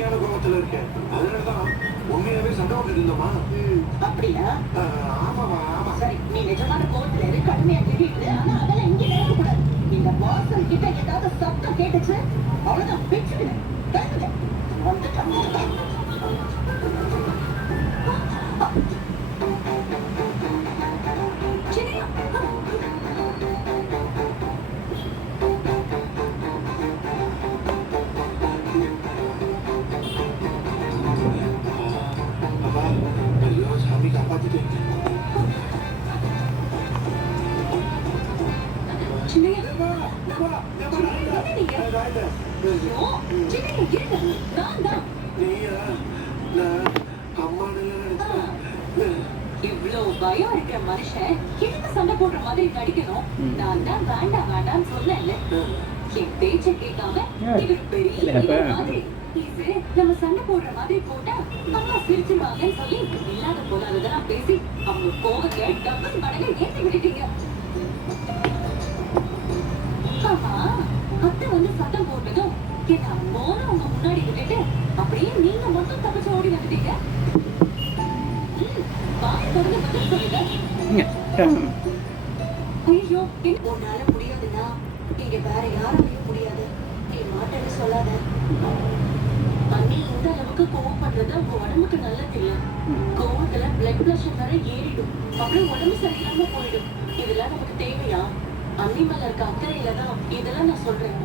கோபத்துல இருக்கேன். அதனாலதான் உண்மையாவே சண்டை போட்டுட்டு இருந்தோமா. அப்படியா? ஆமாமா ஆமா. சரி, நீ நிஜமான கோபத்துல இரு, கடுமையா திடீர்னு. ஆனா அதெல்லாம் இங்க நடக்கக்கூடாது. இந்த வாசல் கிட்ட ஏதாவது சத்தம் கேட்டுச்சு, அவ்வளவுதான், பிச்சுடுவேன். கிளம்புங்க. வந்துட்டான். சின்னையா, அப்பா ஐயோ சாமி காப்பாத்திட்டேன். சின்னையா, ஏப்பா, என்ன நீங்க? ஐயோ, சின்னையா, இருங்க. நான் தான். நீயா? நான் அம்மா நினைச்சேன். இவ்வளவு பயம் இருக்கிற மனுஷன் எதுக்கு சண்டை போடுற மாதிரி நடிக்கணும்? நான் தான் வேண்டாம் வேண்டாம்னு சொல்லல. என் பேச்ச கேட்காம இவர் பெரிய hero மாதிரி இது நம்ம சண்டை போடுற மாதிரி போட்டா அம்மா சிரிச்சிருவாங்கன்னு சொல்லி இல்லாத போலாததெல்லாம் பேசி அவங்க கோவத்தை டபுள் மடங்கு ஏற்றி விட்டுட்டீங்க. ஆமா, அத்தை வந்து சத்தம் போட்டதும் என்ன அம்மோன்னு உங்க முன்னாடி விட்டுட்டு அப்படியே நீங்க மட்டும் தப்பிச்சு ஓடி வந்துட்டீங்க. வாயை திறந்து பதில் சொல்லுங்க. ஐயோ, உன்னால முடியாதுன்னா இங்க வேற யாராலையும் முடியாது. நீ மாட்டேன்னு சொல்லாத. அண்ணி இந்த அளவுக்கு கோவப்படுறது உங்க உடம்புக்கு நல்லது இல்ல. கோவத்துல பிளட் பிரஷர் வேற ஏறிடும், அப்புறம் உடம்பு சரியில்லாம போயிடும். இதெல்லாம் நமக்கு தேவையா? அண்ணி மேல இருக்க அக்கறையில தான் இதெல்லாம் நான் சொல்றேன்.